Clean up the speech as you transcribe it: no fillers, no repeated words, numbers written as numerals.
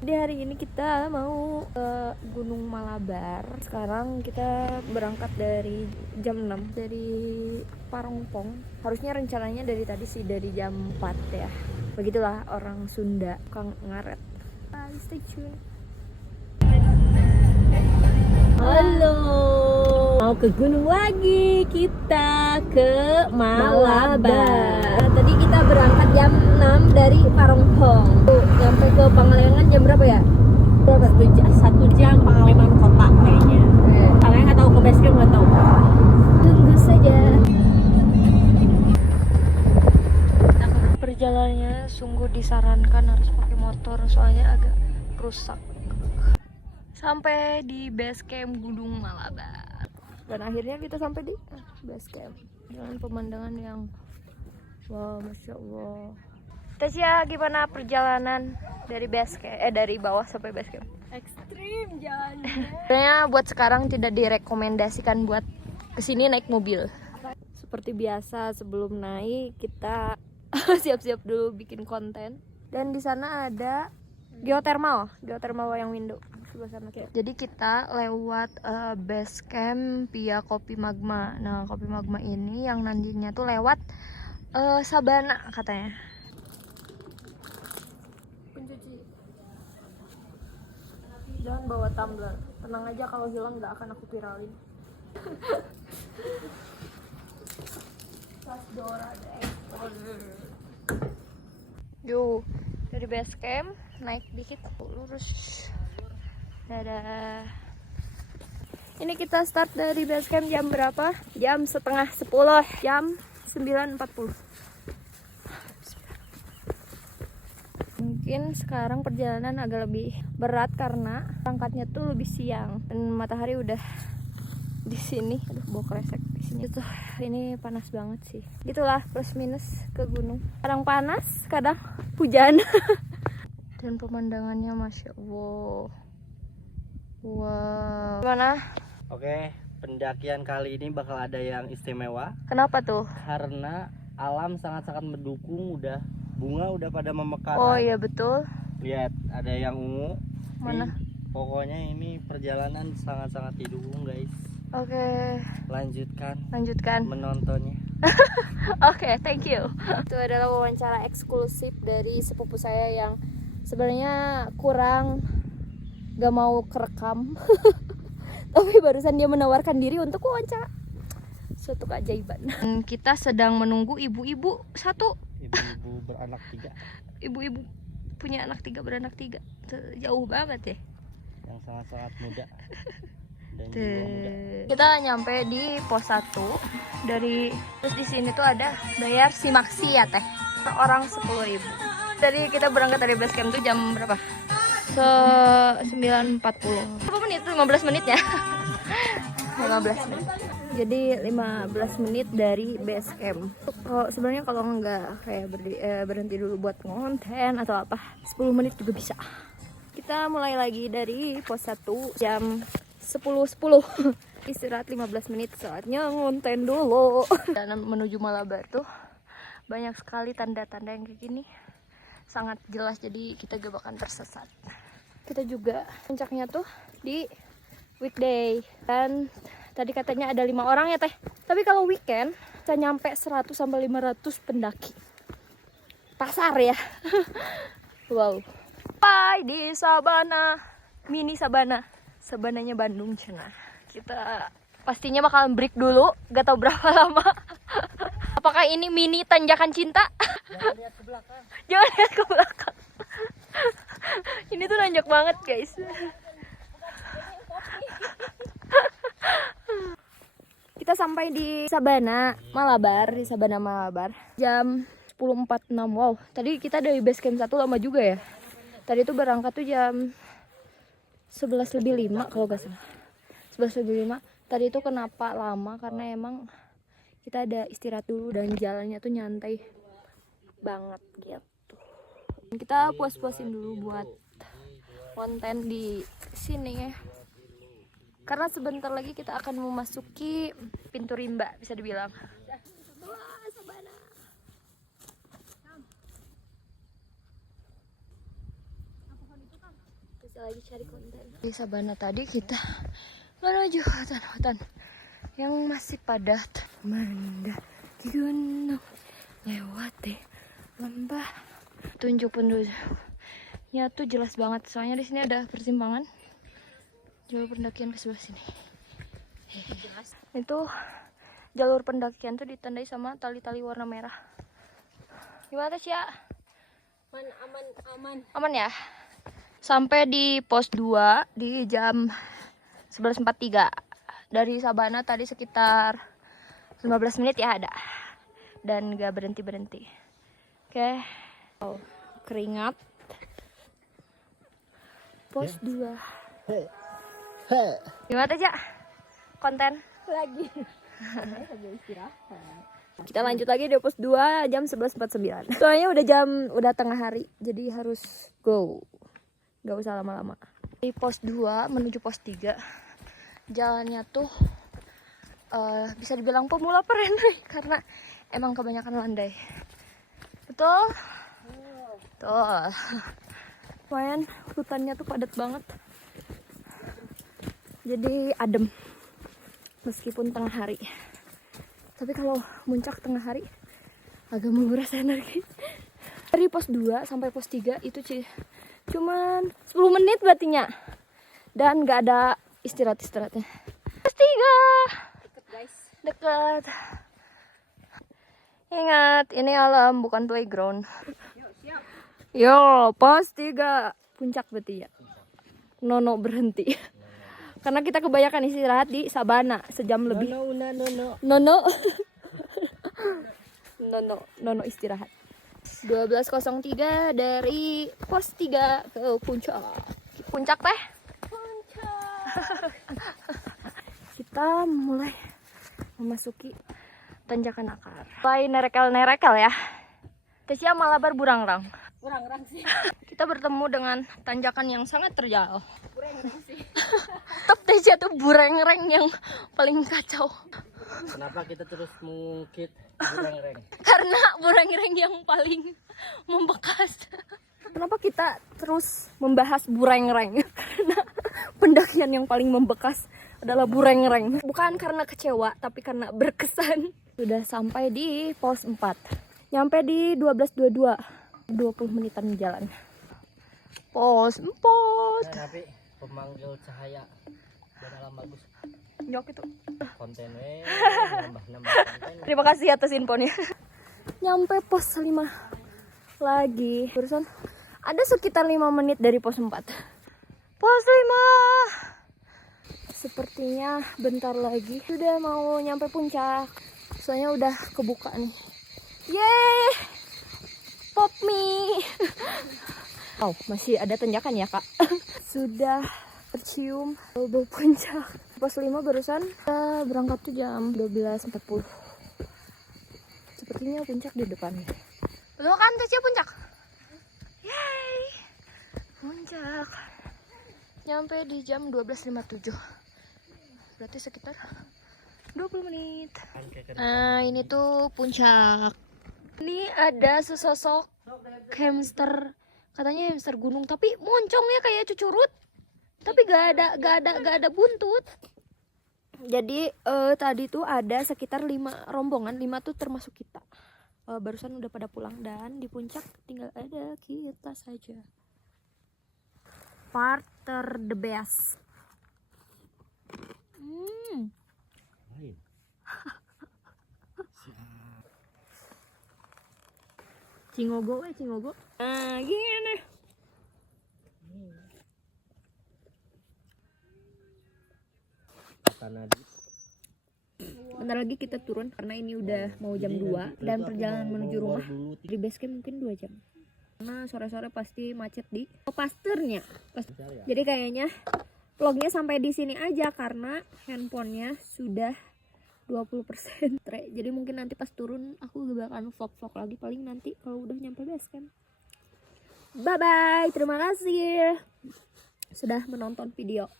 Jadi hari ini kita mau ke Gunung Malabar. Sekarang kita berangkat dari jam 6 dari Parongpong. Harusnya rencananya dari tadi sih, dari jam 4 ya. Begitulah orang Sunda, Kang ngaret. Bye, stay tune. Halo, mau ke gunung lagi, kita ke Malabar. Tadi kita berangkat jam 6 dari Parongpong. Sampai ke Pangalengan jam berapa ya? Berapa? 1 jam Pangalengan kota kayaknya. Kalian nggak tahu ke base camp, nggak tahu. Tunggu saja. Perjalanannya sungguh disarankan harus pakai motor soalnya agak rusak. Sampai di base camp Gunung Malabar. Dan akhirnya kita sampai di base camp dengan pemandangan yang wow, masya Allah. Tasya, gimana perjalanan dari base camp, dari bawah sampai base camp? Ekstrim jalannya. Sebenarnya buat sekarang tidak direkomendasikan buat kesini naik mobil. Seperti biasa sebelum naik kita siap-siap dulu bikin konten. Dan di sana ada geothermal Wayang Windu sebelah sana. Jadi kita lewat base camp via Kopi Magma. Nah, Kopi Magma ini yang nantinya tuh lewat Sabana katanya. Pencuci. Jangan bawa tumbler. Tenang aja, kalau hilang nggak akan aku viralin. Pas Dora deh. Yuk, dari base camp naik dikit lurus. Dadah. Ini kita start dari base camp jam berapa? Jam setengah 10. Jam 9.40. Mungkin sekarang perjalanan agak lebih berat karena berangkatnya tuh lebih siang dan matahari udah di sini. Aduh, bau kresek di sini tuh. Ini panas banget sih. Gitulah plus minus ke gunung. Kadang panas, kadang hujan. Dan pemandangannya masya Allah. Wow. Gimana? Oke, pendakian kali ini bakal ada yang istimewa. Kenapa tuh? Karena alam sangat-sangat mendukung, bunga udah pada memekaran. Oh iya betul. Lihat, ada yang ungu. Mana? Pokoknya ini perjalanan sangat-sangat didukung, guys. Oke. Lanjutkan menontonnya. Oke, thank you. Itu adalah wawancara eksklusif dari sepupu saya yang sebenarnya kurang gak mau kerekam. Tapi barusan dia menawarkan diri untuk wawancara. Suatu keajaiban. Kita sedang menunggu ibu-ibu satu. Ibu-ibu beranak 3. Ibu-ibu punya anak 3, beranak 3. Jauh banget ya. Yang sangat-sangat muda. Dan jiwa muda. Kita nyampe di pos 1 dari, terus di sini tuh ada bayar simaksi ya teh, per orang 10.000. Dari kita berangkat dari base camp tuh jam berapa? 9.40. Berapa menit? 15 menit ya. 15 menit. Jadi 15 menit dari base camp. Sebenarnya kalau nggak kayak berhenti dulu buat konten atau apa, 10 menit juga bisa. Kita mulai lagi dari pos 1 jam 10.10. Istirahat 15 menit, saatnya ngonten dulu. Dan menuju Malabar tuh banyak sekali tanda-tanda yang kayak gini. Sangat jelas, jadi kita gak bakal tersesat. Kita juga puncaknya tuh di weekday. Dan tadi katanya ada 5 orang ya teh. Tapi kalau weekend bisa nyampe 100 sampai 500 pendaki. Pasar ya. Wow. Bye di Sabana, mini Sabana. Sabananya Bandung cina. Kita pastinya bakalan break dulu, gak tahu berapa lama. Apakah ini mini tanjakan cinta? Jangan lihat ke belakang. Jangan lihat ke belakang. Ini tuh nanjak banget guys. Kita sampai di Sabana Malabar, jam 10.46. Wow, tadi kita dari base camp 1 lama juga ya. Tadi tuh berangkat tuh jam 11.05 kalau gak salah. 11.05. Tadi itu kenapa lama karena emang kita ada istirahat dulu dan jalannya tuh nyantai banget gitu. Kita puas-puasin dulu buat konten di sini ya. Karena sebentar lagi kita akan memasuki pintu rimba bisa dibilang. Wah, Sabana. kita lagi cari konten. Di Sabana tadi kita menuju hutan-hutan yang masih padat, mendaki gunung, lewati lembah. Tunjuk penduduknya tuh jelas banget, soalnya di sini ada persimpangan jalur pendakian ke sebelah sini. Itu jalur pendakian tuh ditandai sama tali-tali warna merah. Gimana sih ya? Aman ya? Sampai di pos 2 di jam 11.43. Dari Sabana tadi sekitar 15 menit ya ada. Dan gak berhenti-berhenti. Oke. Oh, keringat. Pos 2. Gimana aja? Konten? Lagi. Kita lanjut lagi di pos 2 jam 11.49. Soalnya udah tengah hari, jadi harus go. Gak usah lama-lama. Di pos 2 menuju pos 3. Jalannya tuh bisa dibilang pemula peren karena emang kebanyakan landai. Betul? Tuh. Lumayan hutannya tuh padat banget. Jadi adem. Meskipun tengah hari. Tapi kalau muncak tengah hari agak menguras energi. Dari pos 2 sampai pos 3 itu cuman 10 menit berarti-nya. Dan gak ada istirahat-istirahatnya. Pos 3. Deket guys. Dekat. Ingat, ini alam bukan playground. Yo, pos 3. Puncak berarti ya. Nono berhenti. Karena kita kebanyakan istirahat di Sabana sejam lebih. Nono istirahat. 12.03 dari pos 3 ke puncak. Puncak teh? Puncak. Kita mulai memasuki tanjakan akar. Mulai nerekel-nerekel ya. Tesia Malabar Burangrang. Kurang sih. Kita bertemu dengan tanjakan yang sangat terjal. Kurang sih. Tetap Tesia tuh burengreng yang paling kacau. Kenapa kita terus mengungkit burengreng? Karena burengreng yang paling membekas. Kenapa kita terus membahas burengreng? Karena pendakian yang paling membekas adalah burengreng. Bukan karena kecewa, tapi karena berkesan. Sudah sampai di pos 4. Nyampe di 12.22. 20 menitan jalan. Pos 4. Tapi pemanggil cahaya dan alam bagus. Jok itu. Konten nambah konten. Terima kasih atas infonya. Nyampe pos 5 lagi. Barusan ada sekitar 5 menit dari pos 4. Pos 5. Sepertinya bentar lagi sudah mau nyampe puncak. Soalnya udah kebuka nih. Yeay! Pop mie. Oh, masih ada tanjakan ya, Kak? Sudah tercium bau puncak. Pos 5 barusan kita berangkat tuh jam 12.40. Sepertinya puncak di depan. Betul kan, Tecia puncak? Yeay! Puncak. Nyampe di jam 12.57. Berarti sekitar 20 menit. Nah, ini tuh puncak. Ini ada sesosok hamster, katanya hamster gunung, tapi moncongnya kayak cucurut, tapi gak ada buntut. Jadi tadi tuh ada sekitar 5 rombongan, 5 tuh termasuk kita. Barusan udah pada pulang dan di puncak tinggal ada kita saja. Part the best. Cingogo. Nah, gini. Bentar lagi kita turun karena ini udah mau jam 2 dan perjalanan menuju rumah di base camp mungkin 2 jam. Karena sore-sore pasti macet di pasternya. Jadi kayaknya vlognya sampai di sini aja karena handphonenya sudah 20%. Jadi mungkin nanti pas turun aku gak bakalan vlog lagi, paling nanti kalau udah nyampe base camp. Bye bye, terima kasih sudah menonton video.